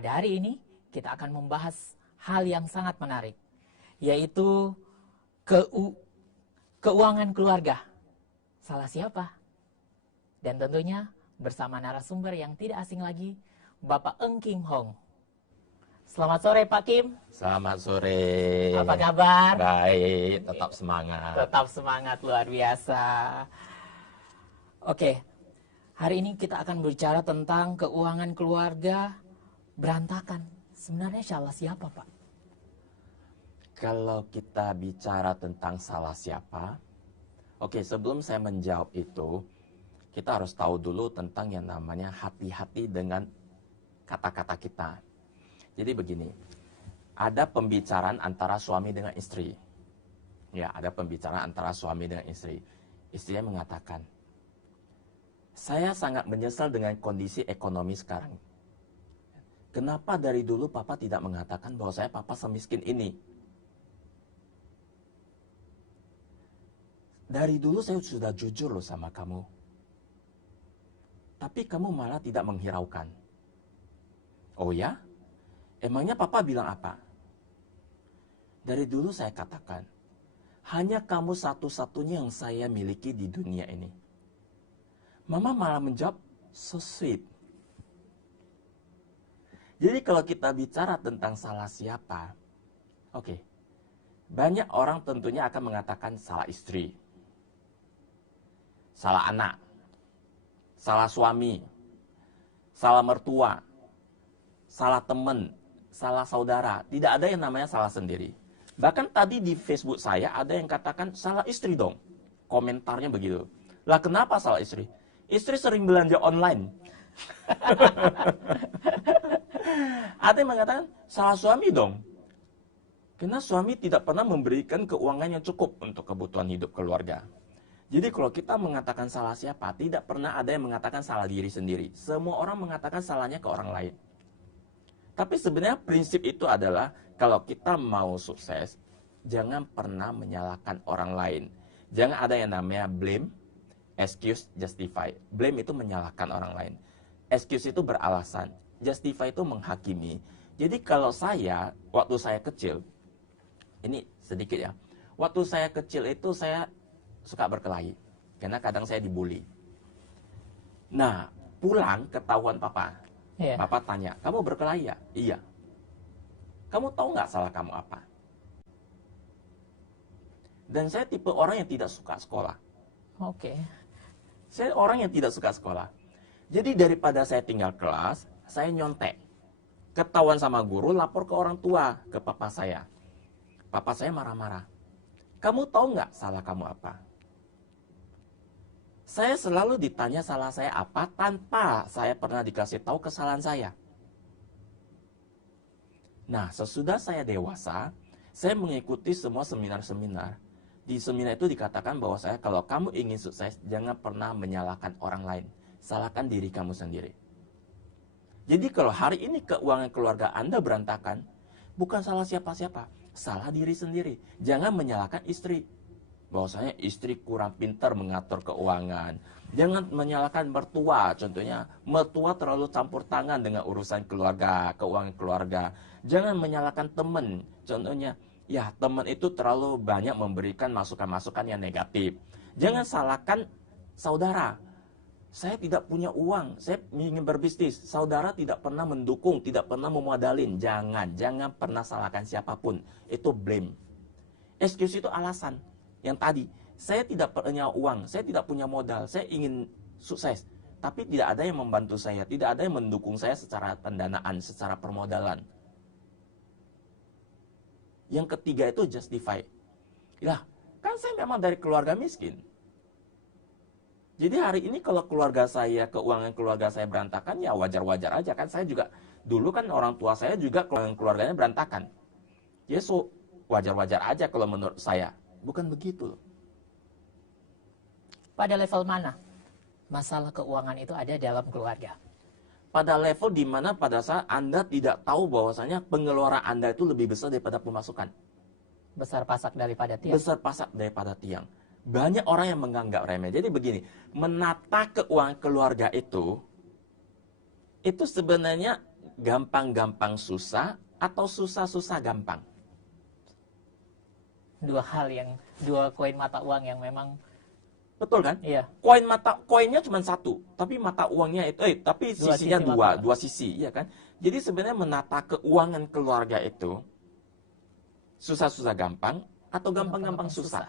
pada hari ini kita akan membahas hal yang sangat menarik, yaitu keuangan keluarga. Salah siapa? Dan tentunya bersama narasumber yang tidak asing lagi, Bapak Eng Kim Hong. Selamat sore Pak Kim. Selamat sore. Apa kabar? Baik, tetap semangat. Tetap semangat, luar biasa. Oke, hari ini kita akan berbicara tentang keuangan keluarga berantakan. Sebenarnya salah siapa, Pak? Kalau kita bicara tentang salah siapa, oke, sebelum saya menjawab itu, kita harus tahu dulu tentang yang namanya hati-hati dengan kata-kata kita. Jadi begini, ada pembicaraan antara suami dengan istri. Ya, ada pembicaraan antara suami dengan istri. Istrinya mengatakan, saya sangat menyesal dengan kondisi ekonomi sekarang. Kenapa dari dulu papa tidak mengatakan bahwa papa semiskin ini? Dari dulu saya sudah jujur loh sama kamu. Tapi kamu malah tidak menghiraukan. Oh ya? Emangnya papa bilang apa? Dari dulu saya katakan, hanya kamu satu-satunya yang saya miliki di dunia ini. Mama malah menjawab, so sweet. Jadi kalau kita bicara tentang salah siapa, oke, banyak orang tentunya akan mengatakan salah istri, salah anak, salah suami, salah mertua, salah teman, salah saudara. Tidak ada yang namanya salah sendiri. Bahkan tadi di Facebook saya ada yang katakan salah istri dong. Komentarnya begitu. Lah kenapa salah istri? Istri sering belanja online. Ada yang mengatakan salah suami dong. Karena suami tidak pernah memberikan keuangan yang cukup untuk kebutuhan hidup keluarga. Jadi kalau kita mengatakan salah siapa, tidak pernah ada yang mengatakan salah diri sendiri. Semua orang mengatakan salahnya ke orang lain. Tapi sebenarnya prinsip itu adalah kalau kita mau sukses, jangan pernah menyalahkan orang lain. Jangan ada yang namanya blame, excuse, justify. Blame itu menyalahkan orang lain. Excuse itu beralasan. Justify itu menghakimi. Jadi kalau waktu saya kecil, ini sedikit ya. Waktu saya kecil itu saya suka berkelahi. Karena kadang saya dibully. Nah, pulang ketahuan papa. Yeah. Papa tanya, kamu berkelahi ya? Iya. Kamu tahu nggak salah kamu apa? Dan saya tipe orang yang tidak suka sekolah. Oke. Saya orang yang tidak suka sekolah. Jadi daripada saya tinggal kelas, saya nyontek. Ketahuan sama guru, lapor ke orang tua, ke papa saya. Papa saya marah-marah. Kamu tahu nggak salah kamu apa? Saya selalu ditanya salah saya apa tanpa saya pernah dikasih tahu kesalahan saya. Nah, sesudah saya dewasa, saya mengikuti semua seminar-seminar. Di seminar itu dikatakan bahwa kalau kamu ingin sukses, jangan pernah menyalahkan orang lain. Salahkan diri kamu sendiri. Jadi kalau hari ini keuangan keluarga Anda berantakan, bukan salah siapa-siapa, salah diri sendiri. Jangan menyalahkan istri. Bahwasanya istri kurang pintar mengatur keuangan. Jangan menyalahkan mertua, contohnya mertua terlalu campur tangan dengan urusan keluarga, keuangan keluarga. Jangan menyalahkan teman, contohnya ya teman itu terlalu banyak memberikan masukan-masukan yang negatif. Jangan salahkan saudara. Saya tidak punya uang, saya ingin berbisnis. Saudara tidak pernah mendukung, tidak pernah memodalin. Jangan pernah salahkan siapapun. Itu blame. Excuse itu alasan. Yang tadi, saya tidak punya uang, saya tidak punya modal, saya ingin sukses. Tapi tidak ada yang membantu saya, tidak ada yang mendukung saya secara pendanaan, secara permodalan. Yang ketiga itu justify. Lah, kan saya memang dari keluarga miskin. Jadi hari ini kalau keuangan keluarga saya berantakan, ya wajar-wajar aja. Kan saya juga, dulu kan orang tua saya juga keuangan keluarganya berantakan. Ya wajar-wajar aja kalau menurut saya. Bukan begitu. Pada level mana masalah keuangan itu ada dalam keluarga? Pada level di mana pada saat Anda tidak tahu bahwasanya pengeluaran Anda itu lebih besar daripada pemasukan. Besar pasak daripada tiang. Besar pasak daripada tiang. Banyak orang yang menganggap remeh. Jadi begini, menata keuangan keluarga itu sebenarnya gampang-gampang susah atau susah-susah gampang? Dua koin mata uang yang memang, Betul kan? iya, Koinnya cuma satu, tapi mata uangnya itu, tapi Dua sisinya sisi mata uang. dua sisi, ya kan? Jadi sebenarnya menata keuangan keluarga itu susah-susah gampang atau gampang-gampang susah.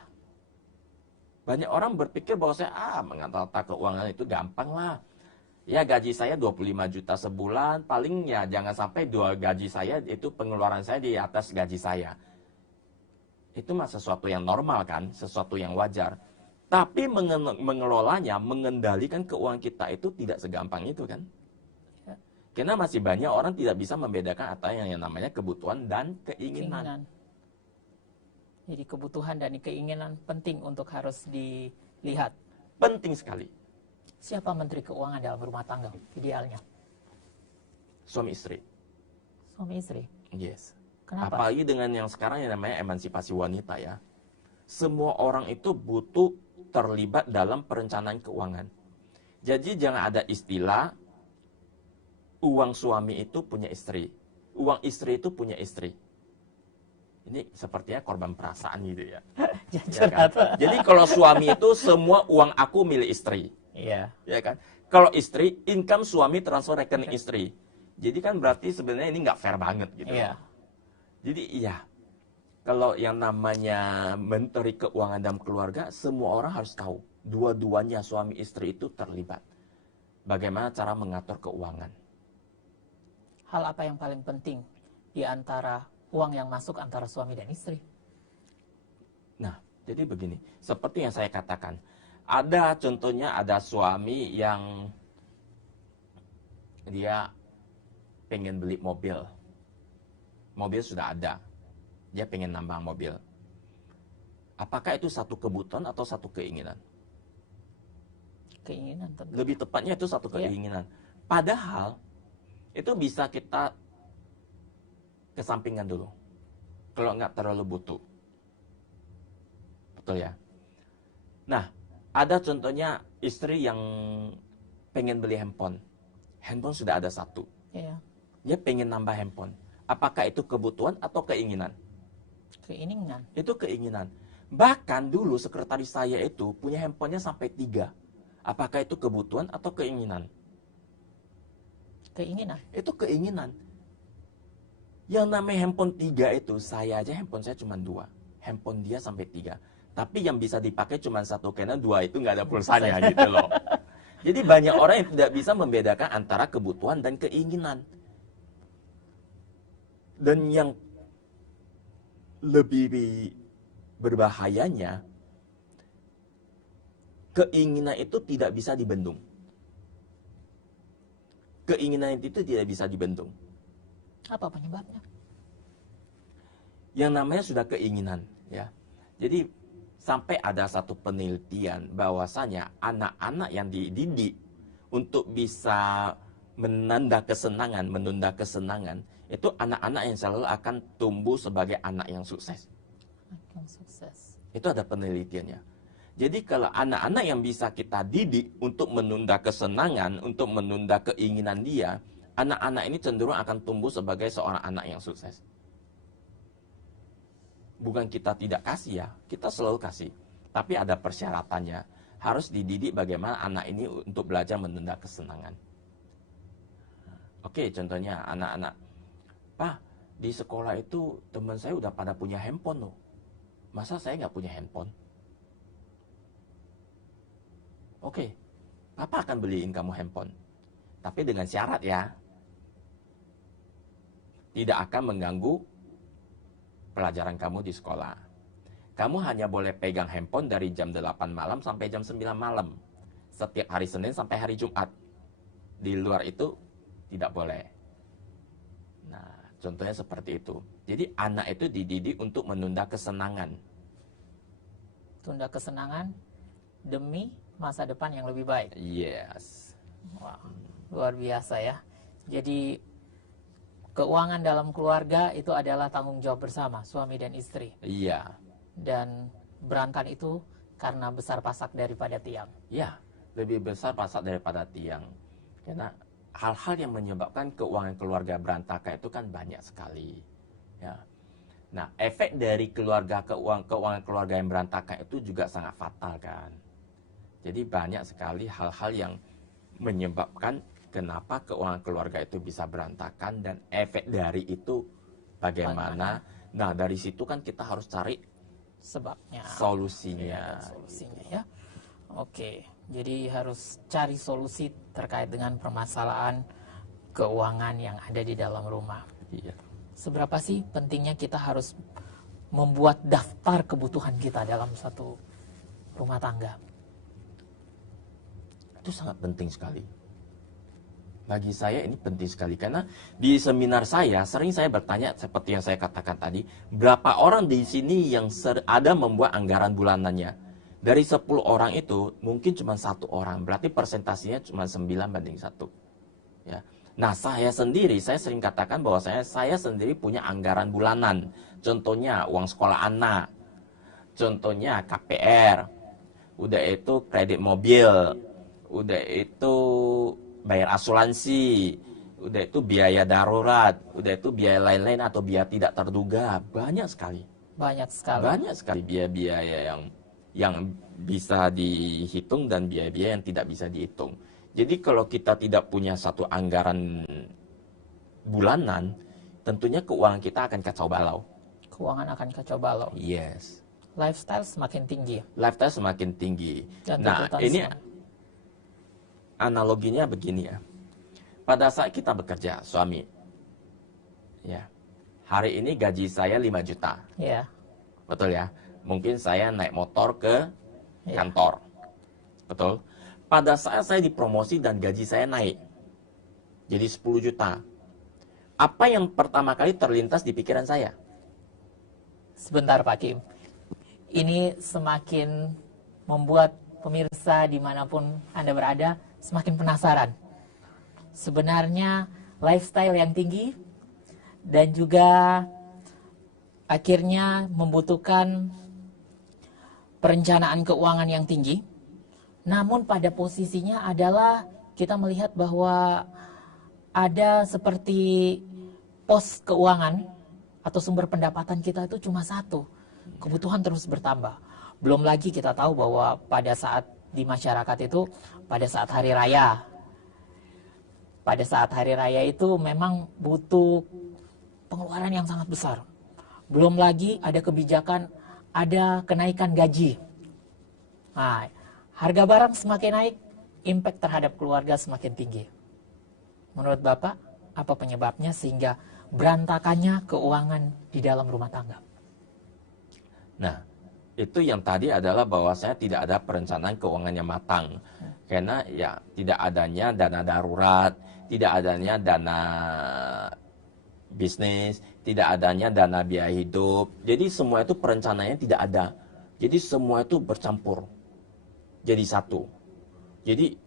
Banyak orang berpikir bahwa menata keuangan itu gampang lah. Ya gaji saya 25 juta sebulan, paling ya jangan sampai dua gaji saya itu pengeluaran saya di atas gaji saya. Itu mah sesuatu yang normal kan, sesuatu yang wajar. Tapi mengelolanya, mengendalikan keuangan kita itu tidak segampang itu kan. Ya. Karena masih banyak orang tidak bisa membedakan apa yang namanya kebutuhan dan keinginan. Jadi kebutuhan dan keinginan penting untuk harus dilihat. Penting sekali. Siapa menteri keuangan dalam rumah tangga idealnya? Suami istri. Suami istri. Yes. Kenapa? Apalagi dengan yang sekarang yang namanya emansipasi wanita ya. Semua orang itu butuh terlibat dalam perencanaan keuangan. Jadi jangan ada istilah uang suami itu punya istri, uang istri itu punya istri. Ini sepertinya korban perasaan gitu ya. Ya kan? Jadi kalau suami itu semua uang aku milik istri. Iya. Ya kan? Kalau istri, income suami transfer rekening istri. Jadi kan berarti sebenarnya ini nggak fair banget gitu. Iya. Jadi iya, kalau yang namanya menteri keuangan dalam keluarga, semua orang harus tahu. Dua-duanya suami istri itu terlibat. Bagaimana cara mengatur keuangan. Hal apa yang paling penting di antara uang yang masuk antara suami dan istri? Nah, jadi begini. Seperti yang saya katakan. Ada contohnya ada suami yang dia pengen beli mobil. Mobil sudah ada. Dia pengen nambah mobil. Apakah itu satu kebutuhan atau satu keinginan? Keinginan tentu. Lebih tepatnya itu satu keinginan. Padahal itu bisa kita kesampingkan dulu. Kalau nggak terlalu butuh. Betul ya? Nah, ada contohnya istri yang pengen beli handphone. Handphone sudah ada satu. Iya. Dia pengen nambah handphone. Apakah itu kebutuhan atau keinginan? Keinginan. Itu keinginan. Bahkan dulu sekretaris saya itu punya handphonenya sampai 3. Apakah itu kebutuhan atau keinginan? Keinginan. Itu keinginan. Yang namanya handphone 3 itu, saya aja handphone saya cuma 2. Handphone dia sampai 3. Tapi yang bisa dipakai cuma 1, karena 2 itu nggak ada pulsanya gitu loh. Jadi banyak orang yang tidak bisa membedakan antara kebutuhan dan keinginan. Dan yang lebih berbahayanya, keinginan itu tidak bisa dibendung. Keinginan itu tidak bisa dibendung. Apa penyebabnya? Yang namanya sudah keinginan, ya. Jadi sampai ada satu penelitian bahwasanya anak-anak yang dididik untuk bisa menunda kesenangan, itu anak-anak yang selalu akan tumbuh sebagai anak yang sukses. Yang sukses. Itu ada penelitiannya. Jadi kalau anak-anak yang bisa kita didik untuk menunda kesenangan, untuk menunda keinginan dia, anak-anak ini cenderung akan tumbuh sebagai seorang anak yang sukses. Bukan kita tidak kasih ya, kita selalu kasih. Tapi ada persyaratannya. Harus dididik bagaimana anak ini untuk belajar menunda kesenangan. Oke, contohnya anak-anak. Pak, di sekolah itu teman saya udah pada punya handphone loh. Masa saya nggak punya handphone? Oke, Papa akan beliin kamu handphone. Tapi dengan syarat ya. Tidak akan mengganggu pelajaran kamu di sekolah. Kamu hanya boleh pegang handphone dari jam 8 malam sampai jam 9 malam. Setiap hari Senin sampai hari Jumat. Di luar itu tidak boleh. Nah, contohnya seperti itu. Jadi anak itu dididik untuk menunda kesenangan. Tunda kesenangan demi masa depan yang lebih baik. Yes. Wow, luar biasa ya. Jadi keuangan dalam keluarga itu adalah tanggung jawab bersama suami dan istri. Iya. Dan berankan itu karena besar pasak daripada tiang. Ya, lebih besar pasak daripada tiang. Karena hal-hal yang menyebabkan keuangan keluarga berantakan itu kan banyak sekali. Ya. Nah, efek dari keuangan keluarga yang berantakan itu juga sangat fatal kan. Jadi banyak sekali hal-hal yang menyebabkan kenapa keuangan keluarga itu bisa berantakan dan efek dari itu bagaimana. Nah, dari situ kan kita harus cari sebabnya, solusinya. Solusinya ya. Oke, jadi harus cari solusi terkait dengan permasalahan keuangan yang ada di dalam rumah. Iya. Seberapa sih pentingnya kita harus membuat daftar kebutuhan kita dalam satu rumah tangga? Itu sangat penting sekali. Bagi saya ini penting sekali karena di seminar saya sering saya bertanya seperti yang saya katakan tadi, berapa orang di sini yang ada membuat anggaran bulanannya? Dari 10 orang itu mungkin cuma 1 orang, berarti persentasinya cuma 9:1. Ya. Nah, saya sering katakan bahwa saya sendiri punya anggaran bulanan. Contohnya uang sekolah anak, contohnya KPR, udah itu kredit mobil, udah itu bayar asuransi, udah itu biaya darurat, udah itu biaya lain-lain atau biaya tidak terduga. Banyak sekali. Banyak sekali. Banyak sekali biaya-biaya yang bisa dihitung dan biaya-biaya yang tidak bisa dihitung. Jadi kalau kita tidak punya satu anggaran bulanan, tentunya keuangan kita akan kacau balau. Keuangan akan kacau balau. Yes. Lifestyle semakin tinggi. Lifestyle semakin tinggi. Nah, ini analoginya begini ya. Pada saat kita bekerja, suami, ya, hari ini gaji saya 5 juta. Ya. Betul ya? Mungkin saya naik motor ke kantor. Betul? Pada saat saya dipromosi dan gaji saya naik, jadi 10 juta. Apa yang pertama kali terlintas di pikiran saya? Sebentar Pak Kim. Ini semakin membuat pemirsa dimanapun Anda berada semakin penasaran. Sebenarnya lifestyle yang tinggi dan juga akhirnya membutuhkan perencanaan keuangan yang tinggi. Namun pada posisinya adalah kita melihat bahwa ada seperti pos keuangan atau sumber pendapatan kita itu cuma satu. Kebutuhan terus bertambah. Belum lagi kita tahu bahwa pada saat di masyarakat itu, pada saat hari raya. Pada saat hari raya itu memang butuh pengeluaran yang sangat besar. Belum lagi ada kebijakan, ada kenaikan gaji. Nah, harga barang semakin naik, impact terhadap keluarga semakin tinggi. Menurut Bapak, apa penyebabnya sehingga berantakannya keuangan di dalam rumah tangga? Nah, itu yang tadi adalah bahwa saya tidak ada perencanaan keuangan yang matang. Karena ya tidak adanya dana darurat, tidak adanya dana bisnis, tidak adanya dana biaya hidup. Jadi semua itu perencanaannya tidak ada. Jadi semua itu bercampur. Jadi satu. Jadi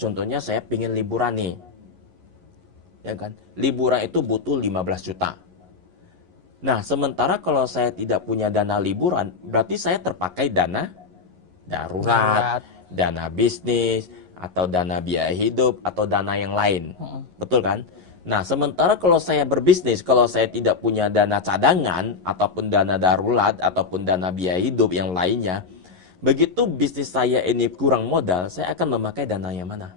contohnya saya pingin liburan nih. Ya kan? Liburan itu butuh 15 juta. Nah, sementara kalau saya tidak punya dana liburan, berarti saya terpakai dana darurat, dana bisnis, atau dana biaya hidup, atau dana yang lain. Betul kan? Nah, sementara kalau saya berbisnis, kalau saya tidak punya dana cadangan, ataupun dana darurat, ataupun dana biaya hidup yang lainnya, begitu bisnis saya ini kurang modal, saya akan memakai dana yang mana?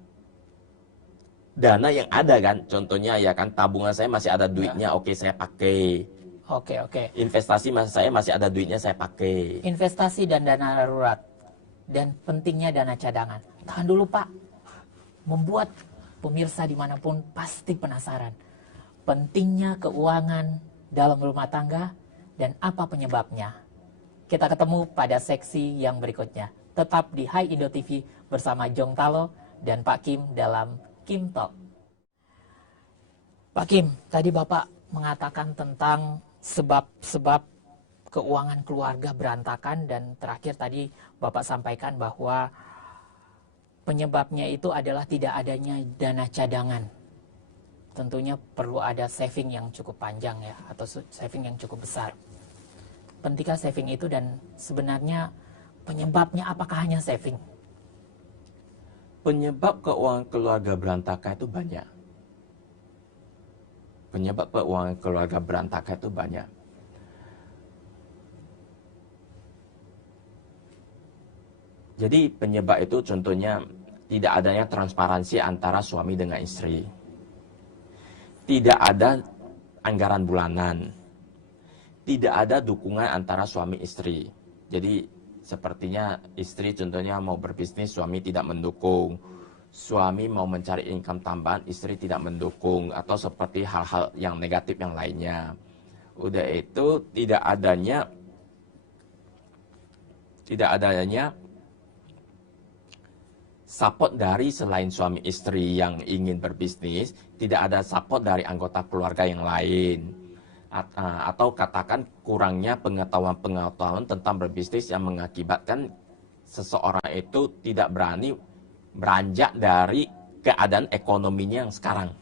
Dana yang ada kan, contohnya ya kan tabungan saya masih ada duitnya, oke saya pakai. Oke. Investasi saya masih ada duitnya, saya pakai. Investasi dan dana darurat. Dan pentingnya dana cadangan. Tahan dulu Pak. Membuat pemirsa dimanapun pasti penasaran. Pentingnya keuangan dalam rumah tangga dan apa penyebabnya. Kita ketemu pada seksi yang berikutnya. Tetap di Hai Indo TV bersama Jong Talo dan Pak Kim dalam Kim Talk. Pak Kim, tadi Bapak mengatakan tentang sebab-sebab keuangan keluarga berantakan dan terakhir tadi Bapak sampaikan bahwa penyebabnya itu adalah tidak adanya dana cadangan. Tentunya perlu ada saving yang cukup panjang ya, atau saving yang cukup besar. Pentingkah saving itu dan sebenarnya penyebabnya apakah hanya saving? Penyebab keuangan keluarga berantakan itu banyak. Penyebab keuangan keluarga berantakan itu banyak. Jadi penyebab itu contohnya tidak adanya transparansi antara suami dengan istri. Tidak ada anggaran bulanan. Tidak ada dukungan antara suami istri. Jadi sepertinya istri contohnya mau berbisnis, suami tidak mendukung. Suami mau mencari income tambahan, istri tidak mendukung. Atau seperti hal-hal yang negatif yang lainnya. Udah itu tidak adanya support dari selain suami istri yang ingin berbisnis, tidak ada support dari anggota keluarga yang lain. Atau katakan kurangnya pengetahuan tentang berbisnis yang mengakibatkan seseorang itu tidak berani beranjak dari keadaan ekonominya yang sekarang.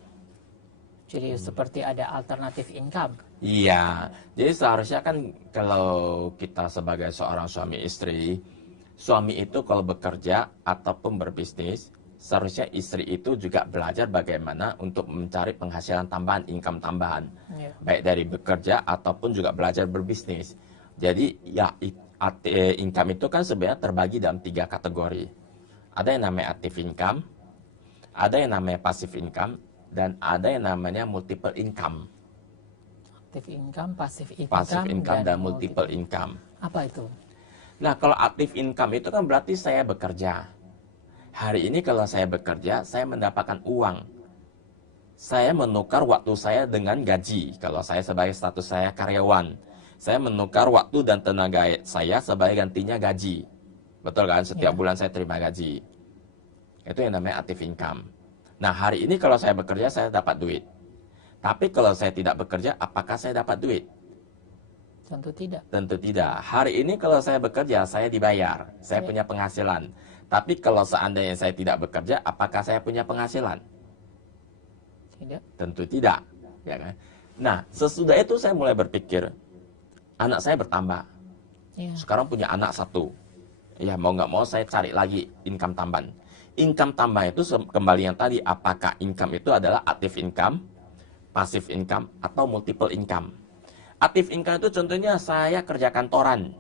Jadi seperti ada alternatif income. Iya, jadi seharusnya kan kalau kita sebagai seorang suami istri, suami itu kalau bekerja ataupun berbisnis, seharusnya istri itu juga belajar bagaimana untuk mencari penghasilan tambahan, income tambahan. Baik dari bekerja ataupun juga belajar berbisnis. Jadi ya income itu kan sebenarnya terbagi dalam 3 kategori. Ada yang namanya active income, ada yang namanya passive income, dan ada yang namanya multiple income. Active income, Passive income dan multiple income. Apa itu? Nah, kalau active income itu kan berarti saya bekerja. Hari ini kalau saya bekerja, saya mendapatkan uang. Saya menukar waktu saya dengan gaji. Kalau saya sebagai status saya karyawan, saya menukar waktu dan tenaga saya sebagai gantinya gaji. Betul kan? Setiap bulan saya terima gaji. Itu yang namanya active income. Nah, hari ini kalau saya bekerja, saya dapat duit. Tapi kalau saya tidak bekerja, apakah saya dapat duit? Tentu tidak. Tentu tidak. Hari ini kalau saya bekerja, saya dibayar. Saya punya penghasilan. Tapi kalau seandainya saya tidak bekerja, apakah saya punya penghasilan? Tidak. Tentu tidak. Ya kan? Nah, sesudah itu saya mulai berpikir, anak saya bertambah. Ya. Sekarang punya anak 1. Ya, mau nggak mau saya cari lagi income tambahan. Income tambahan itu kembali yang tadi, apakah income itu adalah active income, passive income, atau multiple income. Active income itu contohnya saya kerja kantoran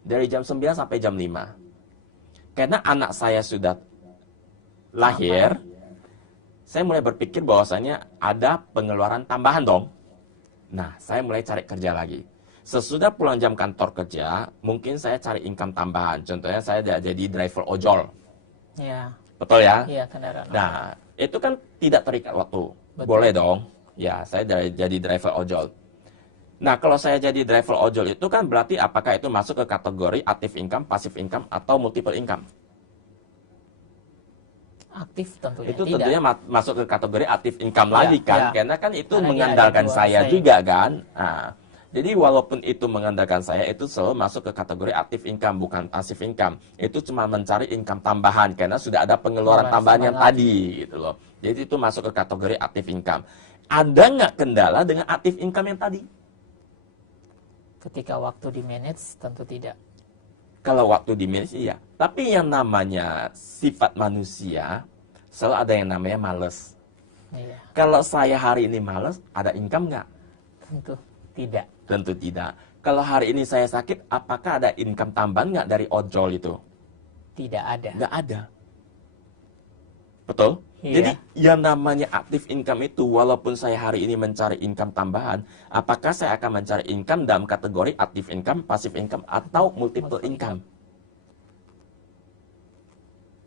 dari jam 9 sampai jam 5. Karena anak saya sudah lahir, saya mulai berpikir bahwasanya ada pengeluaran tambahan dong. Nah, saya mulai cari kerja lagi. Sesudah pulang jam kantor kerja, mungkin saya cari income tambahan. Contohnya saya jadi driver ojol. Ya. Betul ya? Iya, kendaraan. Nah, itu kan tidak terikat waktu. Betul. Boleh dong. Ya, saya jadi driver ojol. Nah, kalau saya jadi driver ojol itu kan berarti apakah itu masuk ke kategori active income, passive income, atau multiple income? Aktif tentunya Itu tidak. tentunya masuk ke kategori active income Ya, lagi kan? ya. Karena kan itu Karena dia mengandalkan ada dua saya saya. juga kan? Nah, jadi walaupun itu mengandalkan saya, itu selalu masuk ke kategori active income, bukan passive income. Itu cuma mencari income tambahan, karena sudah ada pengeluaran tambahan yang tadi, gitu loh. Jadi itu masuk ke kategori active income. Ada nggak kendala dengan active income yang tadi? Ketika waktu di manage tentu tidak. Kalau waktu di manage, iya. Tapi yang namanya sifat manusia, selalu ada yang namanya males. Iya. Kalau saya hari ini males, ada income nggak? Tentu tidak. Tentu tidak. Kalau hari ini saya sakit, apakah ada income tambahan nggak dari ojol itu? Tidak ada. Nggak ada. Betul? Iya. Jadi yang namanya active income itu, walaupun saya hari ini mencari income tambahan, apakah saya akan mencari income dalam kategori active income, passive income, atau multiple income?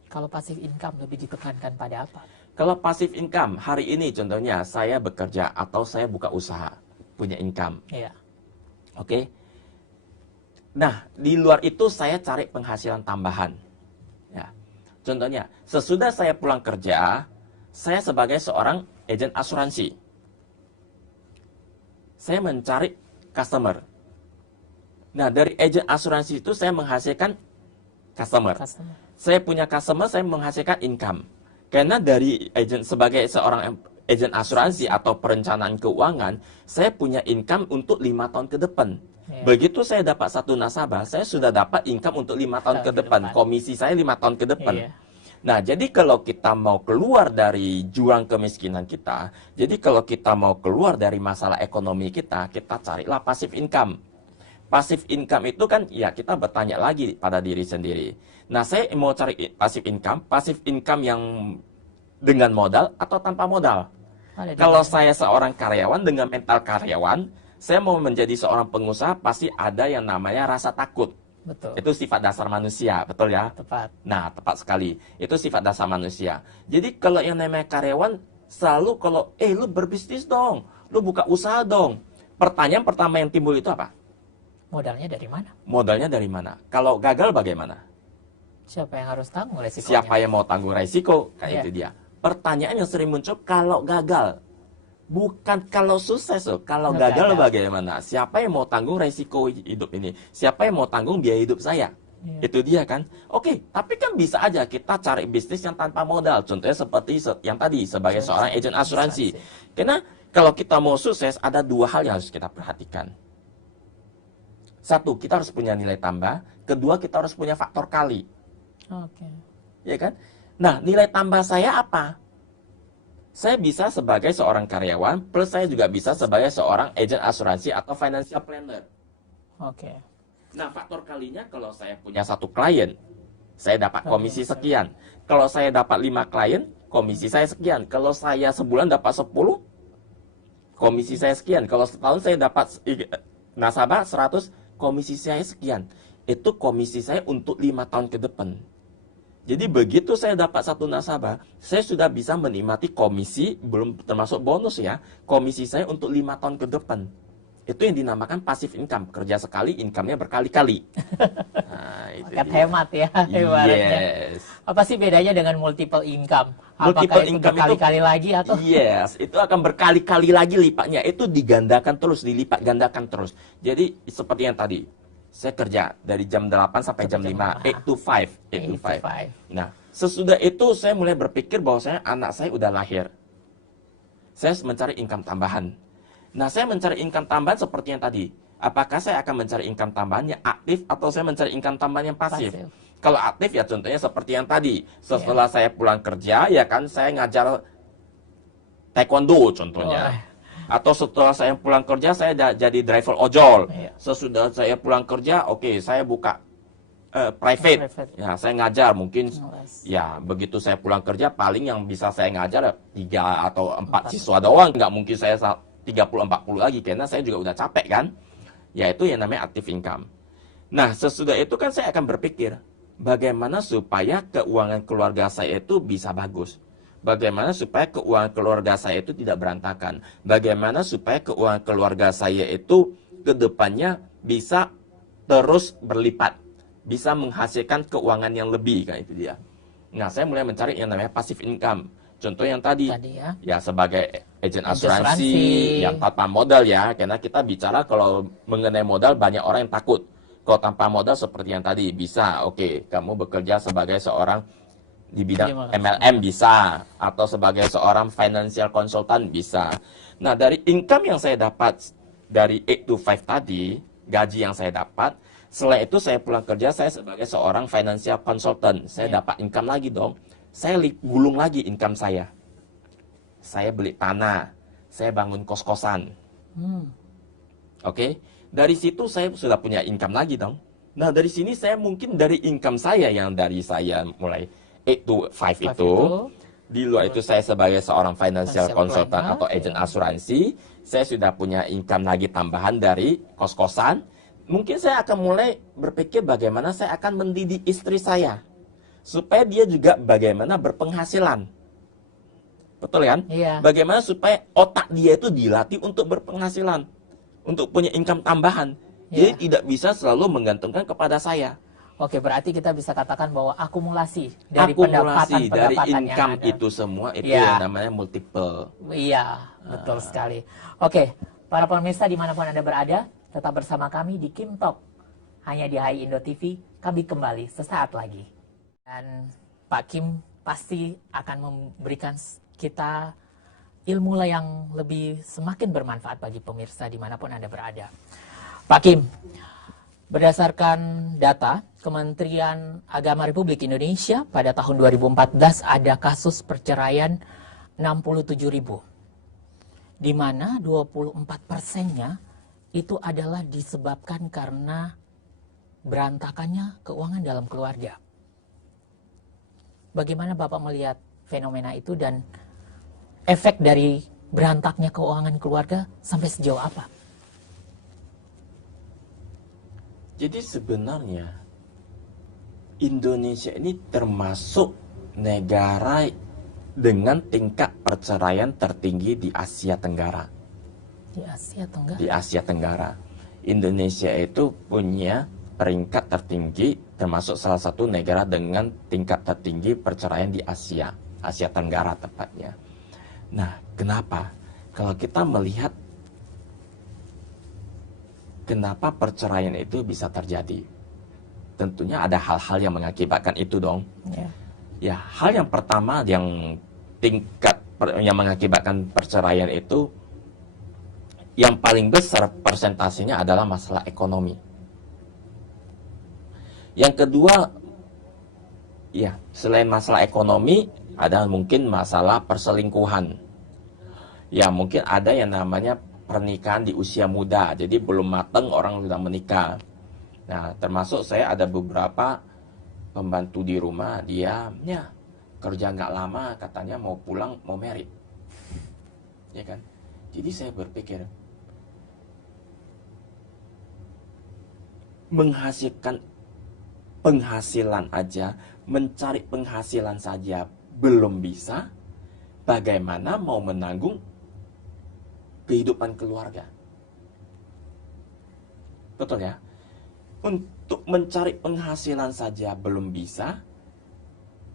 Kalau passive income lebih ditekankan pada apa? Kalau passive income, hari ini contohnya saya bekerja atau saya buka usaha, punya income. Iya. Oke. Nah, di luar itu saya cari penghasilan tambahan. Ya. Contohnya, sesudah saya pulang kerja, saya sebagai seorang agen asuransi. Saya mencari customer. Nah, dari agen asuransi itu saya menghasilkan customer. Saya punya customer, saya menghasilkan income. Karena dari agen sebagai seorang agen asuransi atau perencanaan keuangan, saya punya income untuk 5 tahun ke depan. Ya. Begitu saya dapat satu nasabah, saya sudah dapat income untuk 5 tahun ke depan. Komisi saya 5 tahun ke depan. Iya. Nah, jadi kalau kita mau keluar dari jurang kemiskinan kita, jadi kalau kita mau keluar dari masalah ekonomi kita carilah passive income. Passive income itu kan, ya kita bertanya lagi pada diri sendiri. Nah, saya mau cari passive income yang dengan modal atau tanpa modal. Kalau saya seorang karyawan dengan mental karyawan, saya mau menjadi seorang pengusaha, pasti ada yang namanya rasa takut. Betul. Itu sifat dasar manusia, betul ya? Tepat. Nah, tepat sekali. Itu sifat dasar manusia. Jadi kalau yang namanya karyawan, selalu kalau, lu berbisnis dong, lu buka usaha dong. Pertanyaan pertama yang timbul itu apa? Modalnya dari mana? Modalnya dari mana? Kalau gagal bagaimana? Siapa yang harus tanggung resikonya? Siapa yang mau tanggung resiko? Kayak Iya. itu dia. Pertanyaan yang sering muncul kalau gagal. Bukan kalau sukses loh. Kalau gagal bagaimana? Siapa yang mau tanggung resiko hidup ini? Siapa yang mau tanggung biaya hidup saya? Iya. Itu dia kan. Oke, tapi kan bisa aja kita cari bisnis yang tanpa modal. Contohnya seperti yang tadi, sebagai seorang agen asuransi. Karena kalau kita mau sukses, ada dua hal yang harus kita perhatikan. Satu, kita harus punya nilai tambah. Kedua, kita harus punya faktor kali. Oke. Ya kan? Nah, nilai tambah saya apa? Saya bisa sebagai seorang karyawan, plus saya juga bisa sebagai seorang agen asuransi atau financial planner. Oke. Nah, faktor kalinya kalau saya punya satu klien, saya dapat komisi sekian. Kalau saya dapat 5 klien, komisi saya sekian. Kalau saya sebulan dapat 10, komisi saya sekian. Kalau setahun saya dapat nasabah 100, komisi saya sekian. Itu komisi saya untuk 5 tahun ke depan. Jadi begitu saya dapat satu nasabah, saya sudah bisa menikmati komisi, belum termasuk bonus ya, komisi saya untuk 5 tahun ke depan. Itu yang dinamakan passive income. Kerja sekali, income-nya berkali-kali. Nah, itu Paket dia. hemat ya, ibaratnya. Yes. Apa sih bedanya dengan multiple income? Multiple Apakah itu income berkali-kali lagi atau? Yes, itu akan berkali-kali lagi lipatnya. Itu digandakan terus, dilipat gandakan terus. Jadi seperti yang tadi, saya kerja dari jam 8 sampai jam 5, 8 to 5. 8 to 5. Nah, sesudah itu saya mulai berpikir bahwa anak saya udah lahir. Saya mencari income tambahan. Nah, saya mencari income tambahan seperti yang tadi. Apakah saya akan mencari income tambahan yang aktif atau saya mencari income tambahan yang pasif? Kalau aktif ya contohnya seperti yang tadi. Setelah saya pulang kerja, ya kan saya ngajar taekwondo contohnya. Atau setelah saya pulang kerja, saya jadi driver ojol. Sesudah saya pulang kerja, oke, saya buka private. Ya, saya ngajar mungkin ya begitu saya pulang kerja paling yang bisa saya ngajar 3 atau 4 siswa doang. Nggak mungkin saya 30-40 lagi karena saya juga udah capek kan. Yaitu yang namanya active income. Nah, sesudah itu kan saya akan berpikir bagaimana supaya keuangan keluarga saya itu bisa bagus. Bagaimana supaya keuangan keluarga saya itu tidak berantakan. Bagaimana supaya keuangan keluarga saya itu ke depannya bisa terus berlipat. Bisa menghasilkan keuangan yang lebih, kayak itu dia. Nah, saya mulai mencari yang namanya passive income. Contoh yang tadi ya sebagai agen asuransi yang tanpa modal ya. Karena kita bicara kalau mengenai modal banyak orang yang takut. Kalau tanpa modal seperti yang tadi bisa, oke, kamu bekerja sebagai seorang di bidang MLM bisa, atau sebagai seorang financial consultant bisa. Nah, dari income yang saya dapat dari 8 to 5 tadi, gaji yang saya dapat, setelah itu saya pulang kerja, saya sebagai seorang financial consultant, saya dapat income lagi dong. Saya gulung lagi income saya. Saya beli tanah, saya bangun kos-kosan. Oke, dari situ saya sudah punya income lagi dong. Nah, dari sini saya mungkin dari income saya yang dari saya mulai 8 to 5 itu, di luar itu saya sebagai seorang financial consultant atau agent asuransi, saya sudah punya income lagi tambahan dari kos-kosan. Mungkin saya akan mulai berpikir bagaimana saya akan mendidik istri saya, supaya dia juga bagaimana berpenghasilan. Betul kan? Iya. Bagaimana supaya otak dia itu dilatih untuk berpenghasilan, untuk punya income tambahan. Jadi tidak bisa selalu menggantungkan kepada saya. Oke, berarti kita bisa katakan bahwa akumulasi dari pendapatan dari income itu semua itu yang namanya multiple. Iya, betul sekali. Oke, para pemirsa dimanapun Anda berada, tetap bersama kami di Kim Talk. Hanya di HI Indo TV, kami kembali sesaat lagi. Dan Pak Kim pasti akan memberikan kita ilmu yang lebih semakin bermanfaat bagi pemirsa dimanapun Anda berada. Pak Kim, berdasarkan data Kementerian Agama Republik Indonesia pada tahun 2014 ada kasus perceraian 67.000, di mana 24%-nya itu adalah disebabkan karena berantakannya keuangan dalam keluarga. Bagaimana Bapak melihat fenomena itu dan efek dari berantaknya keuangan keluarga sampai sejauh apa? Jadi sebenarnya Indonesia ini termasuk negara dengan tingkat perceraian tertinggi di Asia Tenggara. Di Asia Tenggara? Di Asia Tenggara. Indonesia itu punya peringkat tertinggi, termasuk salah satu negara dengan tingkat tertinggi perceraian di Asia. Asia Tenggara tepatnya. Nah, kenapa? Kalau kita melihat kenapa perceraian itu bisa terjadi, tentunya ada hal-hal yang mengakibatkan itu dong. Ya, hal yang pertama yang yang mengakibatkan perceraian itu, yang paling besar persentasenya adalah masalah ekonomi. Yang kedua, ya selain masalah ekonomi, ada mungkin masalah perselingkuhan. Ya mungkin ada yang namanya pernikahan di usia muda, jadi belum matang orang sudah menikah. Nah, termasuk saya ada beberapa pembantu di rumah, dia ya kerja nggak lama, katanya mau pulang, mau merit. Ya kan? Jadi saya berpikir, menghasilkan penghasilan aja, mencari penghasilan saja belum bisa, bagaimana mau menanggung kehidupan keluarga? Betul ya? Untuk mencari penghasilan saja belum bisa,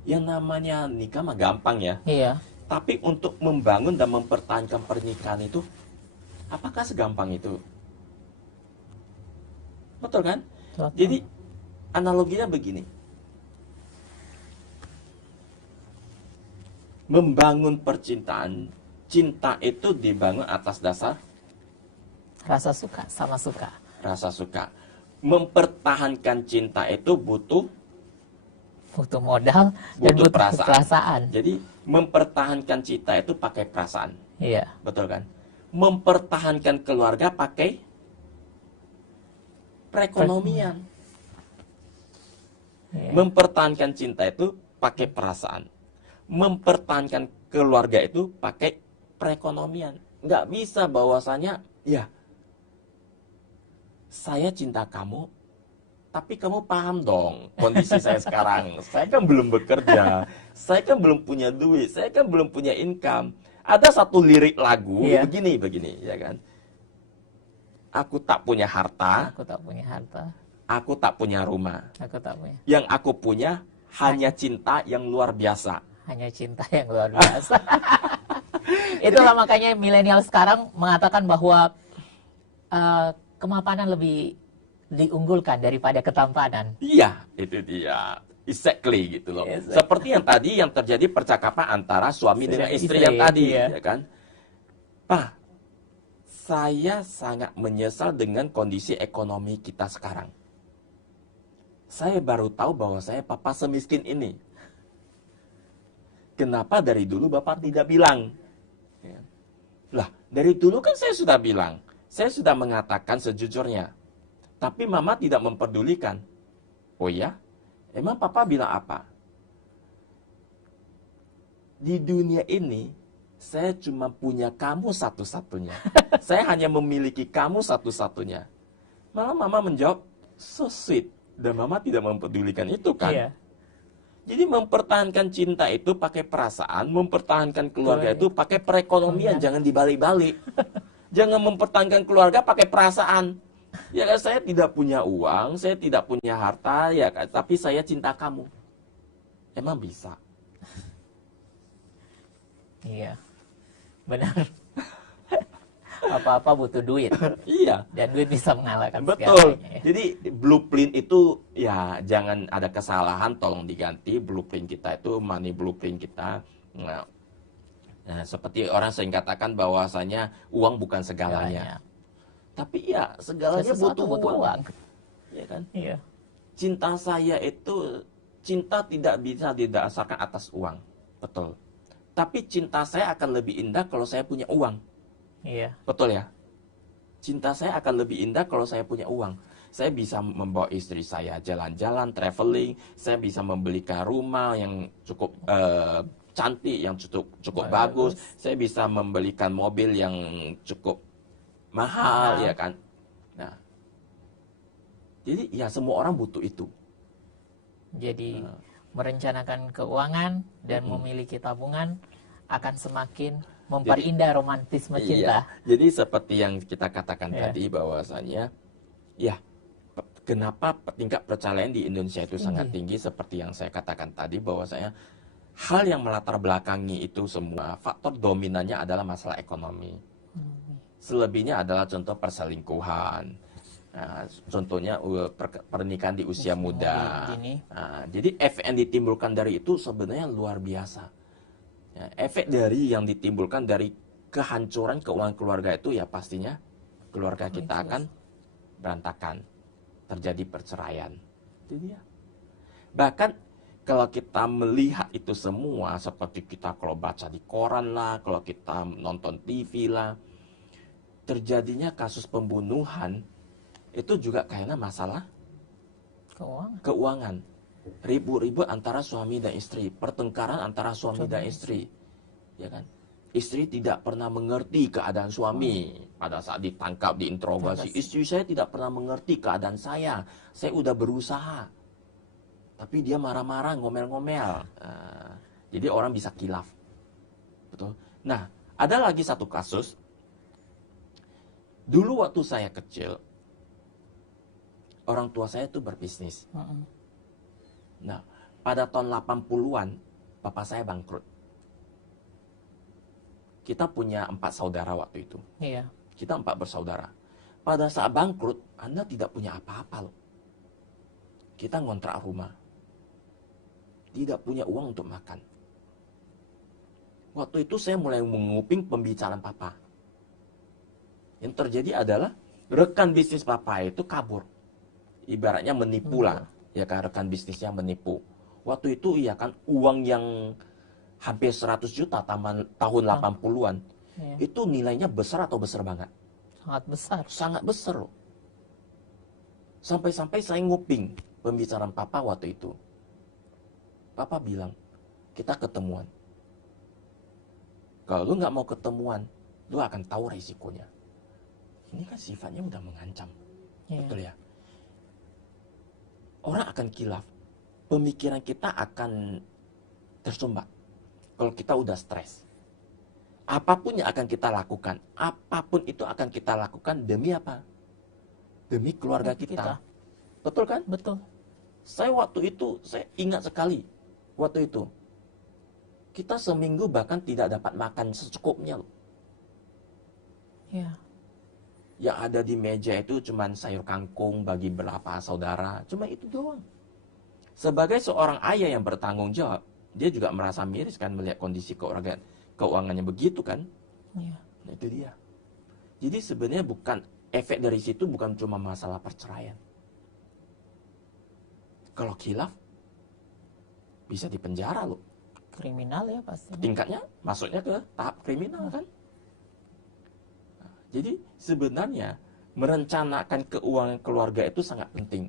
yang namanya nikah mah gampang ya. Iya. Tapi untuk membangun dan mempertahankan pernikahan itu, apakah segampang itu? Betul kan? Betul. Jadi analoginya begini. Membangun percintaan, cinta itu dibangun atas dasar Rasa suka sama suka. rasa suka. Mempertahankan cinta itu butuh Modal dan butuh perasaan. Jadi mempertahankan cinta itu pakai perasaan. Iya. Betul kan? Mempertahankan keluarga pakai perekonomian. Iya. Mempertahankan cinta itu pakai perasaan. Mempertahankan keluarga itu pakai perekonomian. Nggak bisa bahwasanya, ya, saya cinta kamu, tapi kamu paham dong kondisi saya sekarang. Saya kan belum bekerja, saya kan belum punya duit, saya kan belum punya income. Ada satu lirik lagu, Iya. begini, ya kan? Aku tak punya harta, Aku tak punya harta. aku tak punya rumah. Aku tak punya. Yang aku punya hanya cinta yang luar biasa. Hanya cinta yang luar biasa. Itulah makanya milenial sekarang mengatakan bahwa kemapanan lebih diunggulkan daripada ketampanan. Iya, itu dia. Exactly gitu loh. Exactly. Seperti yang tadi yang terjadi percakapan antara suami dengan istri yang tadi, ya kan? Pak, saya sangat menyesal dengan kondisi ekonomi kita sekarang. Saya baru tahu bahwa saya papa semiskin ini. Kenapa dari dulu Bapak tidak bilang? Ya. Lah, dari dulu kan saya sudah bilang. Saya sudah mengatakan sejujurnya. Tapi Mama tidak memperdulikan. Oh ya? Emang Papa bilang apa? Di dunia ini, saya cuma punya kamu satu-satunya. Saya hanya memiliki kamu satu-satunya. Malah Mama menjawab, so sweet. Dan Mama tidak memperdulikan itu kan? Iya. Jadi mempertahankan cinta itu pakai perasaan, mempertahankan keluarga itu pakai perekonomian, jangan dibalik-balik. Jangan mempertahankan keluarga pakai perasaan. Ya kan, saya tidak punya uang, saya tidak punya harta, ya kan, tapi saya cinta kamu. Emang bisa? Iya. Benar. Apa-apa butuh duit. Iya. Dan duit bisa mengalahkan Betul. segalanya. Jadi blueprint itu ya jangan ada kesalahan, tolong diganti blueprint kita itu, money blueprint kita. Nah, seperti orang sering katakan bahwasanya uang bukan segalanya. Tapi ya segalanya butuh uang. Ya kan? Iya. cinta saya itu, cinta tidak bisa didasarkan atas uang. Betul. Tapi cinta saya akan lebih indah kalau saya punya uang. Iya. Betul ya? Cinta saya akan lebih indah kalau saya punya uang. Saya bisa membawa istri saya jalan-jalan, traveling. Saya bisa membelikan rumah yang cukup cantik, yang cukup bagus. Saya bisa membelikan mobil yang cukup mahal, ya kan? Nah, jadi ya semua orang butuh itu. Jadi merencanakan keuangan dan memiliki tabungan akan semakin memperindah romantisme cinta. Iya, jadi seperti yang kita katakan tadi bahwasanya, ya kenapa tingkat perceraian di Indonesia itu sangat tinggi seperti yang saya katakan tadi bahwasanya hal yang melatar belakangi itu semua faktor dominannya adalah masalah ekonomi. Selebihnya adalah contoh perselingkuhan. Nah, contohnya pernikahan di usia muda. Nah, jadi efek yang ditimbulkan dari itu sebenarnya luar biasa. Ya, efek dari yang ditimbulkan dari kehancuran keuangan keluarga itu ya pastinya keluarga kita akan berantakan, terjadi perceraian. Itu dia. Bahkan kalau kita melihat itu semua, seperti kita kalau baca di koran lah, kalau kita nonton TV lah, terjadinya kasus pembunuhan itu juga karena masalah keuangan. Ribut-ribut antara suami dan istri, pertengkaran antara suami dan istri, ya kan? Istri tidak pernah mengerti keadaan suami pada saat ditangkap, diinterogasi. Istri saya tidak pernah mengerti keadaan saya udah berusaha, tapi dia marah-marah, ngomel-ngomel. Jadi orang bisa khilaf, betul. Nah, ada lagi satu kasus. Dulu waktu saya kecil, orang tua saya itu berbisnis. Nah, pada tahun 80-an, bapak saya bangkrut. Kita punya 4 saudara waktu itu. Iya. Kita 4 bersaudara. Pada saat bangkrut, Anda tidak punya apa-apa loh. Kita ngontrak rumah. Tidak punya uang untuk makan. Waktu itu saya mulai menguping pembicaraan papa. Yang terjadi adalah rekan bisnis papa itu kabur. Ibaratnya menipu lah. Ya kan, rekan bisnisnya menipu. Waktu itu ya kan uang yang hampir 100 juta tahun 80-an. Itu nilainya besar atau besar banget? Sangat besar. Sangat besar loh. Sampai-sampai saya nguping pembicaraan papa waktu itu. Papa bilang, kita ketemuan. Kalau lu nggak mau ketemuan, lu akan tahu resikonya. Ini kan sifatnya udah mengancam. Betul ya? Orang akan khilaf. Pemikiran kita akan tersumbat. Kalau kita udah stres. Apapun yang akan kita lakukan. Apapun itu akan kita lakukan demi apa? Demi keluarga kita. Betul kan? Betul. Saya waktu itu, saya ingat sekali. Waktu itu. Kita seminggu bahkan tidak dapat makan secukupnya loh. Iya. Yang ada di meja itu cuma sayur kangkung bagi berapa saudara. Cuma itu doang. Sebagai seorang ayah yang bertanggung jawab, dia juga merasa miris kan melihat kondisi keuangannya begitu kan. Iya. Nah, itu dia. Jadi sebenarnya bukan efek dari situ bukan cuma masalah perceraian. Kalau khilaf, bisa dipenjara loh. Kriminal ya pasti. Tingkatnya masuknya ke tahap kriminal kan. Jadi sebenarnya merencanakan keuangan keluarga itu sangat penting.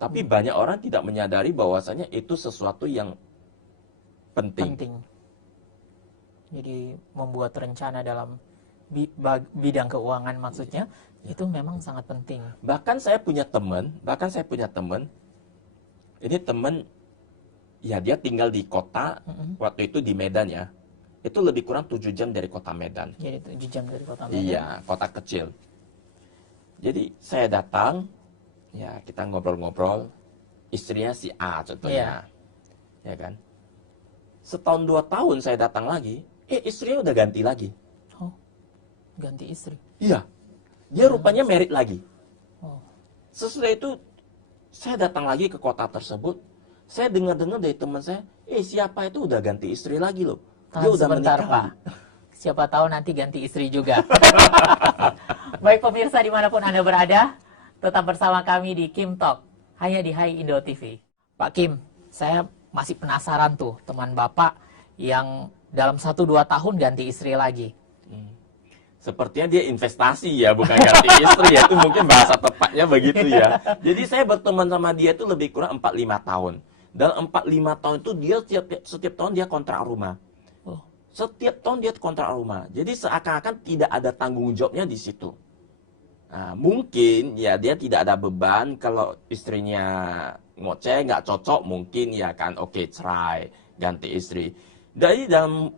Tapi banyak orang tidak menyadari bahwasanya itu sesuatu yang penting. Jadi membuat rencana dalam bidang keuangan maksudnya itu memang sangat penting. Bahkan saya punya teman, ini teman ya dia tinggal di kota, waktu itu di Medan ya. Itu lebih kurang 7 jam dari kota Medan. Jadi 7 jam dari kota Medan. Iya, kota kecil. Jadi saya datang, ya kita ngobrol-ngobrol. Istrinya si A contohnya. Ya kan. Setahun 2 tahun saya datang lagi, istrinya udah ganti lagi. Oh, ganti istri. Iya. Dia rupanya married lagi. Oh. Sesudah itu, saya datang lagi ke kota tersebut. Saya dengar-dengar dari teman saya, siapa itu udah ganti istri lagi loh. Dia udah sebentar, menikah Pak. lagi. Siapa tahu nanti ganti istri juga. Baik pemirsa dimanapun Anda berada, tetap bersama kami di Kim Talk, hanya di Hai Indo TV. Pak Kim, saya masih penasaran tuh teman Bapak yang dalam 1-2 tahun ganti istri lagi. Sepertinya dia investasi ya, bukan ganti istri ya. Itu mungkin bahasa tepatnya begitu ya. Jadi saya berteman sama dia itu lebih kurang 4-5 tahun. Dalam 4-5 tahun itu dia setiap tahun dia kontrak rumah. Oh. Setiap tahun dia kontrak rumah. Jadi seakan-akan tidak ada tanggung jawabnya di situ. Nah, mungkin ya dia tidak ada beban kalau istrinya ngoceh, nggak cocok mungkin ya kan, oke cerai, ganti istri. Jadi dalam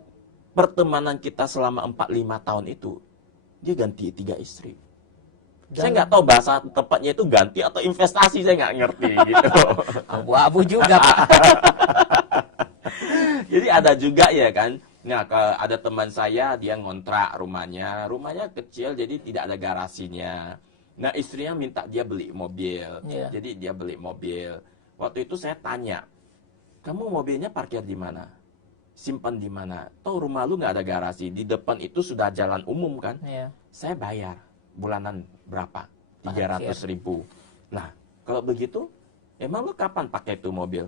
pertemanan kita selama 4-5 tahun itu, dia ganti 3 istri. Saya nggak tahu bahasa tepatnya itu ganti atau investasi, saya nggak ngerti gitu. Abu-abu juga Pak. Jadi ada juga ya kan. Nah, ada teman saya dia ngontrak rumahnya kecil jadi tidak ada garasinya. Nah, istrinya minta dia beli mobil. Yeah. Jadi dia beli mobil. Waktu itu saya tanya, kamu mobilnya parkir di mana? Simpan di mana? Tahu rumah lu nggak ada garasi, di depan itu sudah jalan umum kan? Yeah. Saya bayar bulanan berapa? Parkir. 300.000. Nah, kalau begitu, emang lu kapan pakai itu mobil?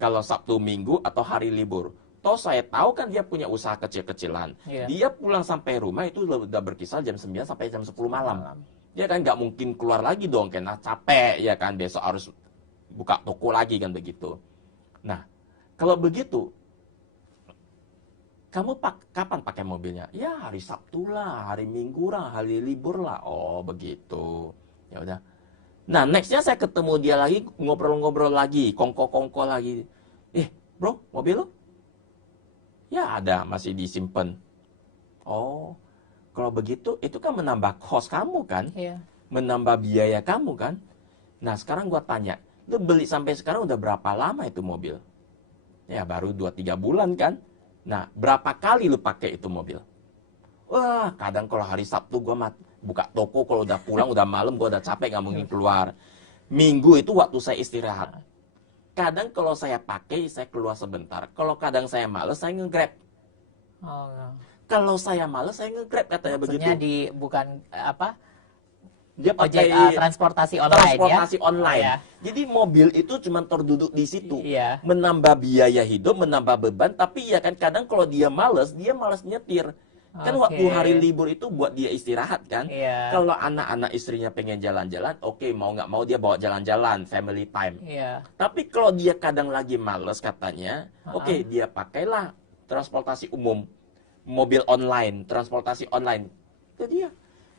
Kalau Sabtu Minggu atau hari libur? Toh saya tahu kan dia punya usaha kecil-kecilan. Yeah. Dia pulang sampai rumah itu udah berkisar jam 9 sampai jam 10 malam. Dia kan nggak mungkin keluar lagi dong, karena capek ya kan, besok harus buka toko lagi kan begitu. Nah, kalau begitu, kamu kapan pakai mobilnya? Ya hari Sabtu lah, hari Minggu lah, hari libur lah. Oh begitu. Ya udah. Nah nextnya saya ketemu dia lagi, ngobrol-ngobrol lagi, kongko-kongko lagi. Bro, mobil lo? Ya ada, masih disimpan. Oh, kalau begitu itu kan menambah cost kamu kan? Iya. Menambah biaya kamu kan? Nah sekarang gua tanya, lu beli sampai sekarang udah berapa lama itu mobil? Ya baru 2-3 bulan kan? Nah, berapa kali lu pakai itu mobil? Wah, kadang kalau hari Sabtu gua buka toko, kalau udah pulang, udah malam, gua udah capek, nggak mungkin keluar. Minggu itu waktu saya istirahat. Kadang kalau saya pakai, saya keluar sebentar. Kalau kadang saya males, saya nge-grab. Oh, no. Kalau saya males, saya nge-grab, katanya Maksudnya begitu. bukan apa? Dia Ojek pakai transportasi online transportasi ya. online. Oh, ya. Jadi mobil itu cuma terduduk di situ. Iya. Menambah biaya hidup, menambah beban, tapi ya kan kadang kalau dia males nyetir. Kan waktu Oke. hari libur itu buat dia istirahat kan. Iya. Kalau anak-anak istrinya pengen jalan-jalan, oke, mau nggak mau dia bawa jalan-jalan, family time. Iya. Tapi kalau dia kadang lagi males katanya, oke, dia pakailah transportasi umum, mobil online, transportasi online. Itu dia.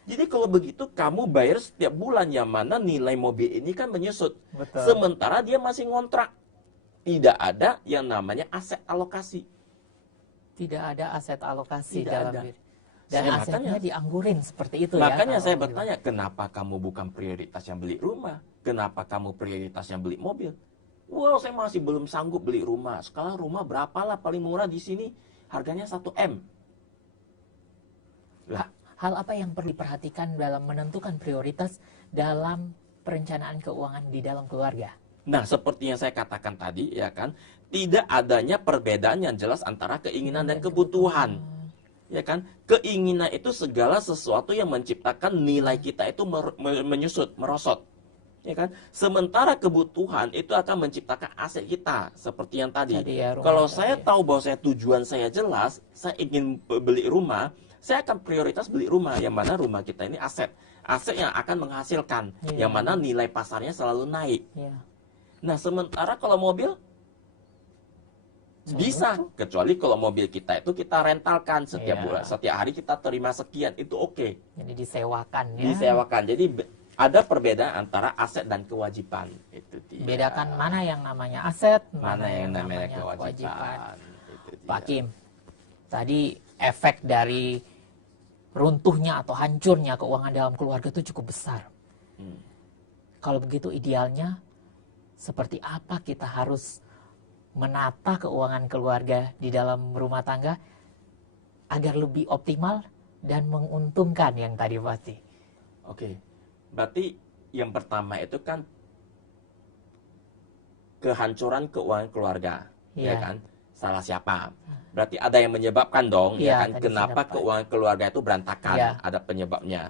Jadi kalau begitu kamu bayar setiap bulan, yang mana nilai mobil ini kan menyusut. Betul. Sementara dia masih ngontrak. Tidak ada yang namanya aset alokasi. Tidak ada aset alokasi Tidak dalam ada. diri. Dan Saya asetnya makanya- dianggurin seperti itu ya. Makanya kalau saya mobil. bertanya, kenapa kamu bukan prioritas yang beli rumah? Kenapa kamu prioritas yang beli mobil? Wow, saya masih belum sanggup beli rumah. Sekarang rumah berapa lah paling murah di sini? Harganya 1 M. Lah, Hal apa yang perlu diperhatikan dalam menentukan prioritas dalam perencanaan keuangan di dalam keluarga? nah seperti yang saya katakan tadi ya kan, tidak adanya perbedaan yang jelas antara keinginan dan kebutuhan. Ya kan? Keinginan itu segala sesuatu yang menciptakan nilai kita itu menyusut, merosot. Ya kan? Sementara kebutuhan itu akan menciptakan aset kita, seperti yang tadi. Jadi ya, rumah Kalau tadi saya ya. tahu bahwa tujuan saya jelas, saya ingin beli rumah, saya akan prioritas beli rumah, yang mana rumah kita ini aset. Aset yang akan menghasilkan, Iya. yang mana nilai pasarnya selalu naik. Ya. Nah, sementara kalau mobil bisa, kecuali kalau mobil kita itu kita rentalkan setiap Iya. bulan, setiap hari kita terima sekian, itu oke. Jadi disewakan ya. Disewakan. Jadi ada perbedaan antara aset dan kewajiban. Itu dia. Bedakan mana yang namanya aset, Mana yang namanya kewajiban. Itu dia. Pak Kim, tadi efek dari runtuhnya atau hancurnya keuangan dalam keluarga itu cukup besar. Kalau begitu idealnya seperti apa kita harus menata keuangan keluarga di dalam rumah tangga agar lebih optimal dan menguntungkan yang tadi pasti. Oke. Berarti yang pertama itu kan kehancuran keuangan keluarga, ya Iya. kan? Salah siapa? Berarti ada yang menyebabkan dong, Iya, ya kan? tadi Kenapa sudah, Pak. keuangan keluarga itu berantakan? Iya. Ada penyebabnya.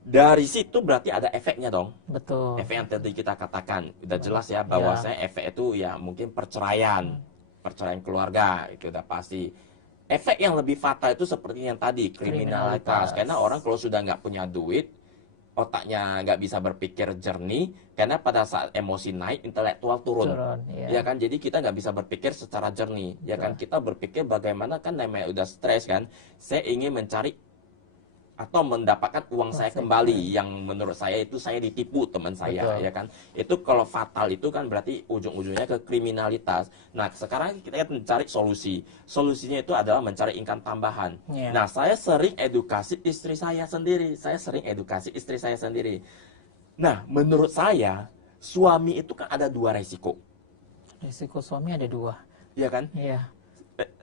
Dari situ berarti ada efeknya dong. Betul. Efek yang tadi kita katakan, udah jelas ya Iya. bahwa saya efek itu ya mungkin perceraian, perceraian keluarga itu udah pasti. Efek yang lebih fatal itu seperti yang tadi, kriminalitas. Kriminalitas. Karena orang kalau sudah nggak punya duit, otaknya nggak bisa berpikir jernih, karena pada saat emosi naik, intelektual turun. Iya. Ya kan, jadi kita nggak bisa berpikir secara jernih. Ya kan, kita berpikir bagaimana kan namanya udah stres kan. Saya ingin mencari atau mendapatkan uang saya kembali yang menurut saya itu saya ditipu teman saya. Betul. Ya kan, itu kalau fatal itu kan berarti ujung-ujungnya ke kriminalitas. Nah sekarang kita mencari solusinya itu adalah mencari income tambahan. Iya. Nah saya sering edukasi istri saya sendiri. Nah menurut saya suami itu kan ada dua resiko, Risiko suami ada dua. ya kan? Iya.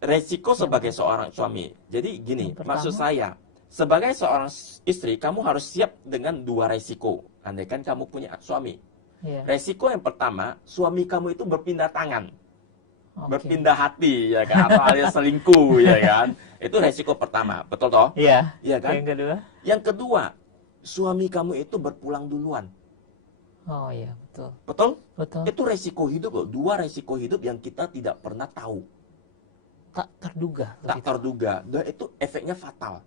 Resiko sebagai seorang suami. Jadi gini, Yang pertama, maksud saya, sebagai seorang istri, kamu harus siap dengan dua resiko. Andaikan kamu punya suami. Iya. Resiko yang pertama, suami kamu itu berpindah tangan, Oke. berpindah hati, ya kan? Atau alias selingkuh, ya kan? Itu resiko pertama, betul toh? Iya. Iya kan? Yang kedua? Yang kedua, suami kamu itu berpulang duluan. Oh iya, betul. Betul? Betul. Itu resiko hidup loh. Dua resiko hidup yang kita tidak pernah tahu. Tak terduga. Tak terduga. Dan itu efeknya fatal.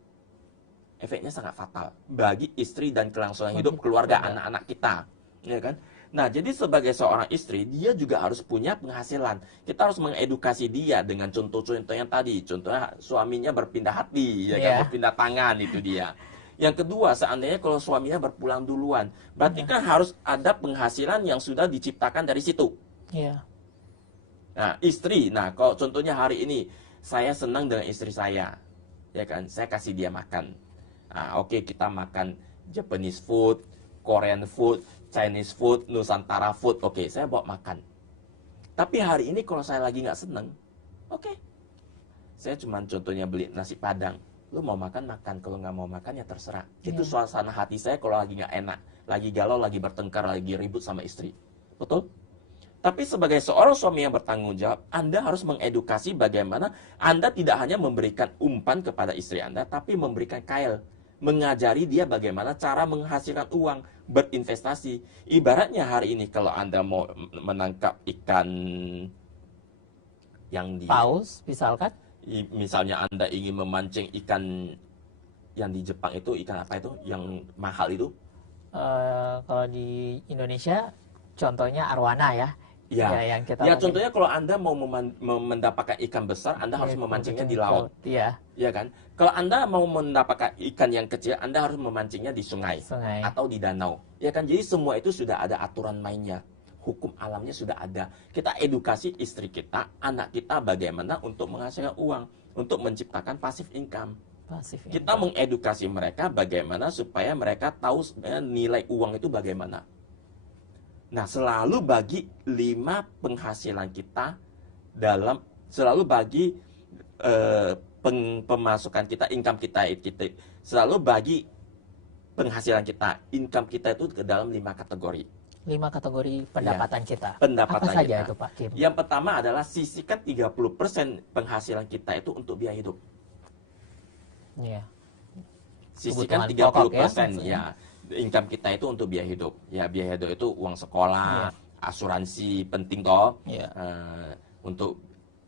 Efeknya sangat fatal bagi istri dan kelangsungan hidup keluarga anak-anak kita, ya kan? Nah, jadi sebagai seorang istri, dia juga harus punya penghasilan. Kita harus mengedukasi dia dengan contoh-contoh yang tadi. Contohnya suaminya berpindah hati, ya kan? Iya. Berpindah tangan, itu dia. Yang kedua, seandainya kalau suaminya berpulang duluan, berarti kan harus ada penghasilan yang sudah diciptakan dari situ. Iya. Nah, istri, nah kalau contohnya hari ini, saya senang dengan istri saya, ya kan? Saya kasih dia makan. Nah, oke, kita makan Japanese food, Korean food, Chinese food, Nusantara food. Oke, saya bawa makan. Tapi hari ini kalau saya lagi nggak seneng, oke, saya cuma contohnya beli nasi padang. Lu mau makan, makan. Kalau nggak mau makan, ya terserah. Itu suasana hati saya kalau lagi nggak enak. Lagi galau, lagi bertengkar, lagi ribut sama istri. Betul? Tapi sebagai seorang suami yang bertanggung jawab, Anda harus mengedukasi bagaimana Anda tidak hanya memberikan umpan kepada istri Anda, tapi memberikan kail. Mengajari dia bagaimana cara menghasilkan uang, berinvestasi. Ibaratnya hari ini kalau Anda mau menangkap ikan yang di... Paus, misalkan. Misalnya Anda ingin memancing ikan yang di Jepang itu, ikan apa itu? Yang mahal itu? Kalau di Indonesia, contohnya arwana ya. Ya, yang kita ya pakai. contohnya kalau Anda mau mendapatkan ikan besar, Anda harus memancingnya di laut. Iya. Ya kan? Kalau Anda mau mendapatkan ikan yang kecil, Anda harus memancingnya di sungai atau di danau. Ya kan? Jadi semua itu sudah ada aturan mainnya. Hukum alamnya sudah ada. Kita edukasi istri kita, anak kita bagaimana untuk menghasilkan uang, untuk menciptakan passive income. Kita mengedukasi mereka bagaimana supaya mereka tahu sebenarnya nilai uang itu bagaimana. Nah, selalu bagi 5 penghasilan kita selalu bagi pemasukan kita, income kita, selalu bagi penghasilan kita, income kita itu ke dalam 5 kategori. 5 kategori pendapatan kita. Pendapatan apa saja kita. itu, Pak Kim? Yang pertama adalah sisihkan 30% penghasilan kita itu untuk biaya hidup. Iya. Sisihkan Kebutuhan 30% ya. Income kita itu untuk biaya hidup. Ya, biaya hidup itu uang sekolah, asuransi penting toh. Untuk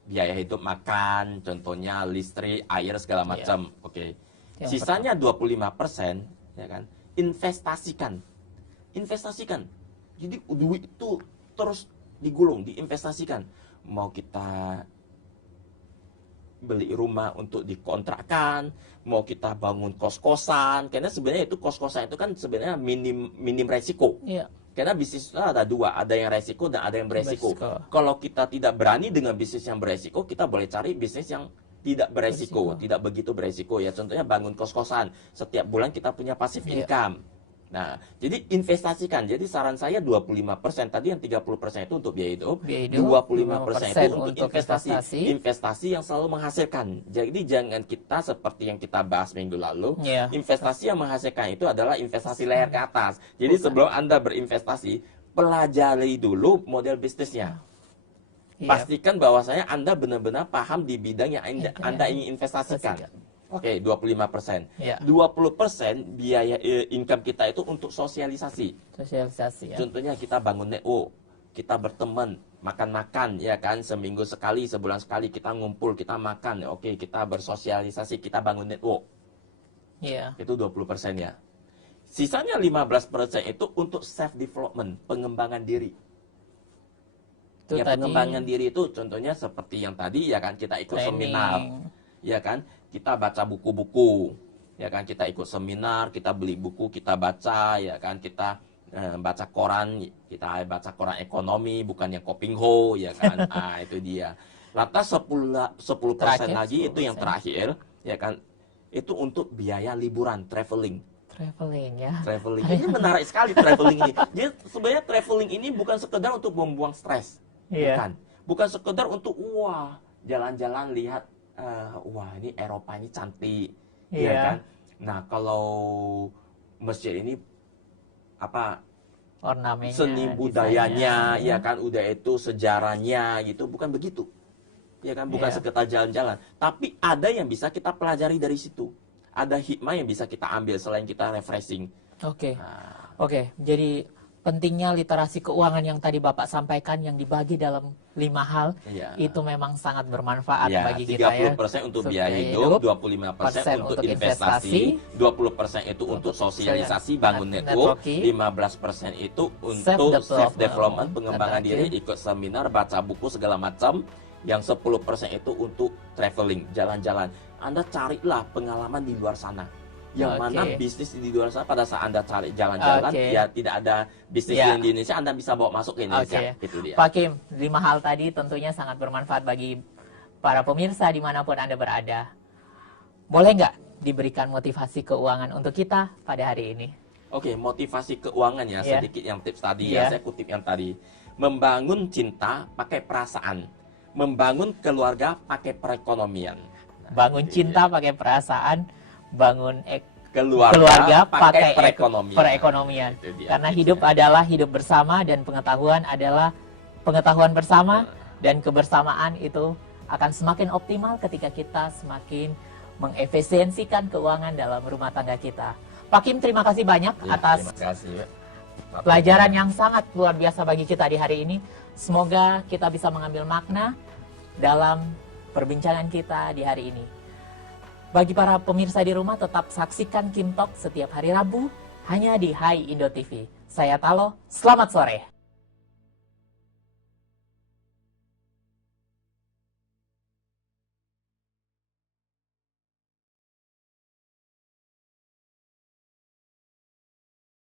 biaya hidup, makan, contohnya listrik, air segala macam. Oke. Sisanya 25%, ya kan? Investasikan. Jadi duit itu terus digulung, diinvestasikan. Mau kita beli rumah untuk dikontrakkan, mau kita bangun kos-kosan, karena sebenarnya itu kos-kosan itu kan sebenarnya minim resiko. Iya. Karena bisnis itu ada dua, ada yang resiko dan ada yang beresiko. Kalau kita tidak berani dengan bisnis yang beresiko, kita boleh cari bisnis yang tidak beresiko, tidak begitu beresiko ya. Contohnya bangun kos-kosan, setiap bulan kita punya passive income. Nah, jadi investasikan. Jadi saran saya 25%, tadi yang 30% itu untuk biaya hidup, 25% itu untuk investasi. Investasi yang selalu menghasilkan. Jadi jangan kita seperti yang kita bahas minggu lalu, investasi yang menghasilkan itu adalah investasi layar ke atas. Jadi sebelum Anda berinvestasi, pelajari dulu model bisnisnya. Iya. Pastikan bahwasanya Anda benar-benar paham di bidang yang Anda ingin investasikan. Investasikan. Oke, 25%. Iya. 20% biaya income kita itu untuk sosialisasi. Sosialisasi ya. Contohnya kita bangun network, kita berteman, makan-makan, ya kan, seminggu sekali, sebulan sekali kita ngumpul, kita makan, oke, kita bersosialisasi, kita bangun network. Iya. Itu 20% ya. Sisanya 15% itu untuk self development, pengembangan diri. Itu Ya, tadi pengembangan diri itu contohnya seperti yang tadi, ya kan, kita ikut seminar, ya kan, kita baca buku-buku, ya kan, kita ikut seminar, kita beli buku, kita baca, ya kan, kita baca koran, kita baca koran ekonomi, bukan yang Kopingho, ya kan. Itu dia. Lantas 10% Terakhir, lagi itu 10%. yang terakhir, ya kan, itu untuk biaya liburan, traveling. ya. Traveling ini menarik sekali, traveling ini. Jadi sebenarnya traveling ini bukan sekedar untuk membuang stres, Iya. bukan sekedar untuk wah jalan-jalan lihat wah ini Eropa ini cantik, ya Iya. kan. Nah kalau masjid ini apa Ornamennya, seni budayanya, desainnya. ya kan, udah itu sejarahnya gitu, bukan begitu, ya kan, bukan Iya. sekedar jalan-jalan, tapi ada yang bisa kita pelajari dari situ, ada hikmah yang bisa kita ambil selain kita refreshing. Oke. Nah, Oke, jadi pentingnya literasi keuangan yang tadi Bapak sampaikan yang dibagi dalam 5 hal iya. itu memang sangat bermanfaat Ya, bagi kita ya. 30% untuk Supaya biaya hidup, hidup, 25% untuk investasi, 20% itu untuk sosialisasi, bangun network, networking, 15% itu untuk self development, pengembangan dan diri, terakhir, ikut seminar, baca buku segala macam. Yang 10% itu untuk traveling, jalan-jalan. Anda carilah pengalaman di luar sana. Yang mana bisnis di luar sana pada saat Anda cari jalan-jalan, ya tidak ada bisnis di Indonesia, Anda bisa bawa masuk ke Indonesia. Itu dia. Pak Kim, 5 hal tadi tentunya sangat bermanfaat bagi para pemirsa dimanapun Anda berada. Boleh nggak diberikan motivasi keuangan untuk kita pada hari ini? Oke, motivasi keuangan ya, Iya. sedikit yang tips tadi Iya. ya, saya kutip yang tadi. Membangun cinta pakai perasaan, membangun keluarga pakai perekonomian. Bangun cinta pakai perasaan, bangun Keluarga pakai perekonomian. Itu dia, Karena tipsnya. hidup adalah hidup bersama dan pengetahuan adalah pengetahuan bersama, dan kebersamaan itu akan semakin optimal ketika kita semakin mengefisiensikan keuangan dalam rumah tangga kita. Pak Kim, terima kasih banyak Ya, atas terima kasih, Pak. pelajaran yang sangat luar biasa bagi kita di hari ini. Semoga kita bisa mengambil makna dalam perbincangan kita di hari ini. Bagi para pemirsa di rumah, tetap saksikan Kim Talk setiap hari Rabu hanya di Hai Indo TV. Saya Talo, selamat sore.